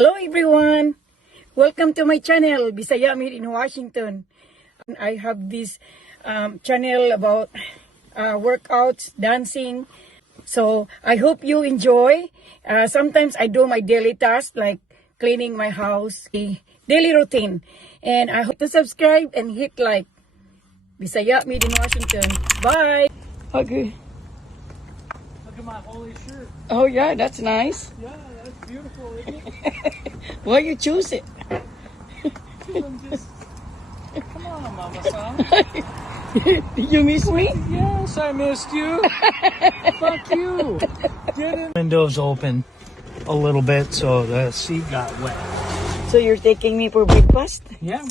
Hello everyone! Welcome to my channel, Bisaya here in Washington. I have this channel about workouts, dancing. So I hope you enjoy. Sometimes I do my daily tasks like cleaning my house, a daily routine. And I hope to subscribe and hit like. Bisaya here in Washington. Bye! Okay. Look at my holy shirt. Oh yeah, that's nice. Yeah, that's beautiful, isn't it? Why you choose it? Come on, Mama San. Did you miss me? Yes, I missed you. Fuck you. Get in. Windows open a little bit so the seat got wet. So you're taking me for breakfast? Yeah.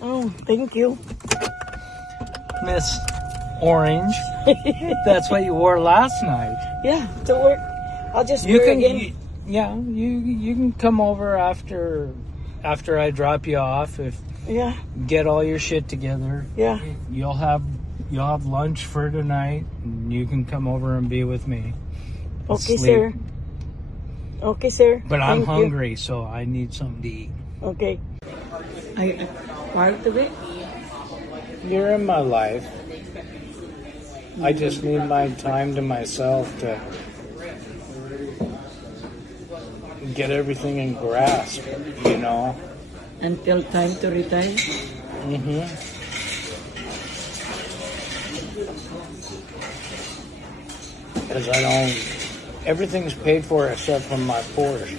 Oh, thank you. Miss Orange. That's what you wore last night. Yeah, to work. I'll just wear it again. You can come over after I drop you off. Yeah. Get all your shit together. Yeah. You'll have lunch for tonight, and you can come over and be with me. Okay, Sleep. sir. Okay, sir. But I'm Thank you. hungry, so I need something to eat. Okay. I part of it. You're in my life. I just need my time to myself to get everything in grasp, you know? Until time to retire. Mm-hmm. Because everything's paid for except for my Porsche.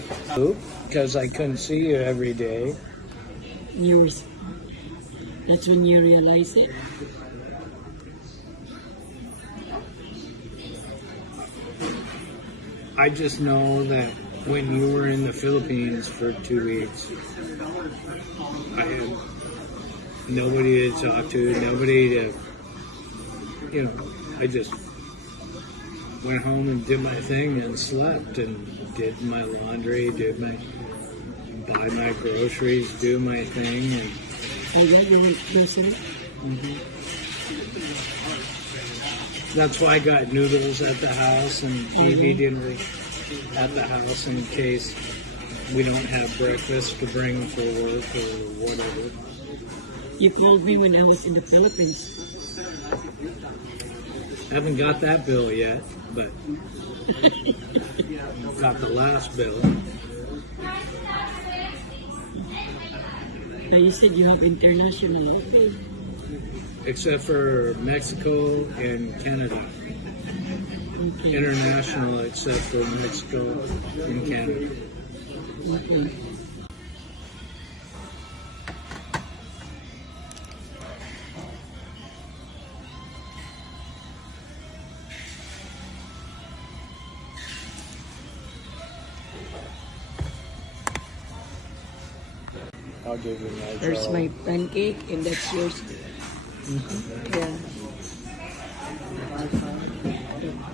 Because I couldn't see you every day. That's when you realize it. I just know that when you were in the Philippines for 2 weeks, I had nobody to talk to, nobody to, I just went home and did my thing and slept and did my laundry, buy my groceries, do my thing. And that's why I got noodles at the house and TV dinner at the house in case we don't have breakfast to bring for work or whatever. You called me when I was in the Philippines. Haven't got that bill yet, but got the last bill. You said you have international. Okay. Except for Mexico and Canada. Okay. International except for Mexico and Canada. Okay. I'll give you my There's my pancake and that's yours. Yeah.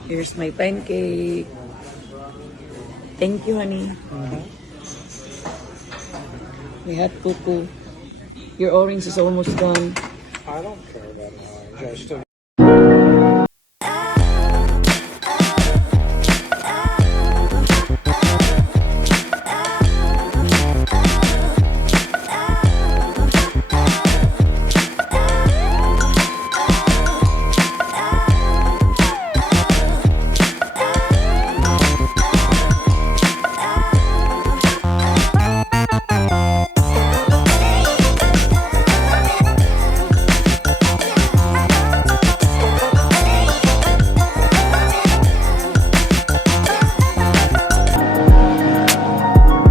Here's my pancake. Thank you, honey. We had cocoa. Your orange is almost gone. I don't care about an orange. I still